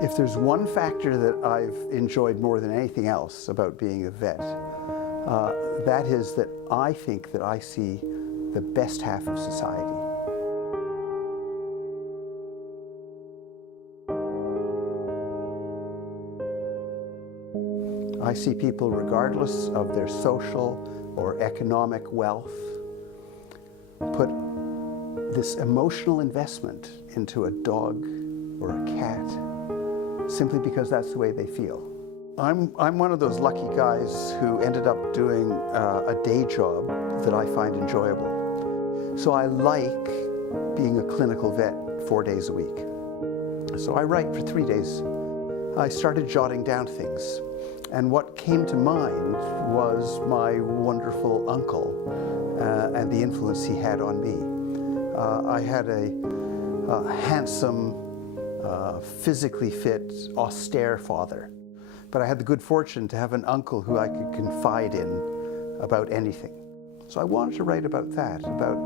If there's one factor that I've enjoyed more than anything else about being a vet, that is that I think that I see the best half of society. I see people, regardless of their social or economic wealth, put this emotional investment into a dog or a cat simply because that's the way they feel. I'm one of those lucky guys who ended up doing a day job that I find enjoyable. So I like being a clinical vet 4 days a week. So I write for 3 days. I started jotting down things. And what came to mind was my wonderful uncle and the influence he had on me. I had a handsome, physically fit, austere father. But I had the good fortune to have an uncle who I could confide in about anything. So I wanted to write about that, about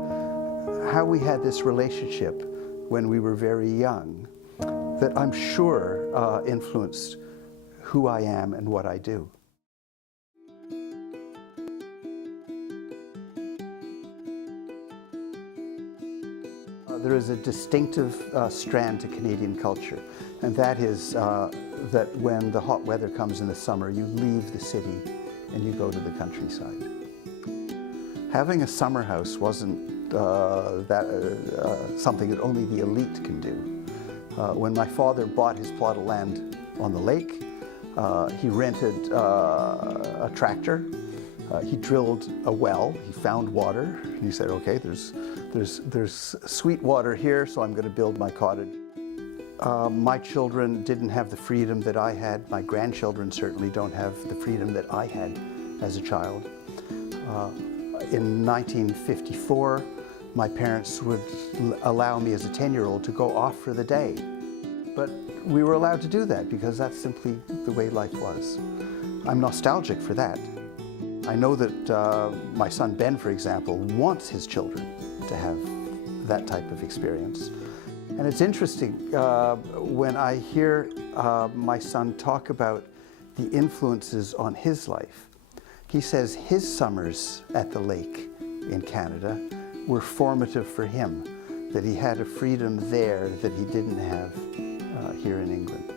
how we had this relationship when we were very young that I'm sure influenced who I am and what I do. There is a distinctive strand to Canadian culture, and that is that when the hot weather comes in the summer, you leave the city and you go to the countryside. Having a summer house wasn't something that only the elite can do. When my father bought his plot of land on the lake, he rented a tractor. He drilled a well. He found water. And he said, "Okay, there's sweet water here, so I'm going to build my cottage." My children didn't have the freedom that I had. My grandchildren certainly don't have the freedom that I had as a child. In 1954, my parents would allow me as a 10-year-old to go off for the day. But we were allowed to do that because that's simply the way life was. I'm nostalgic for that. I know that my son Ben, for example, wants his children to have that type of experience. And it's interesting when I hear my son talk about the influences on his life. He says his summers at the lake in Canada were formative for him, that he had a freedom there that he didn't have here in England.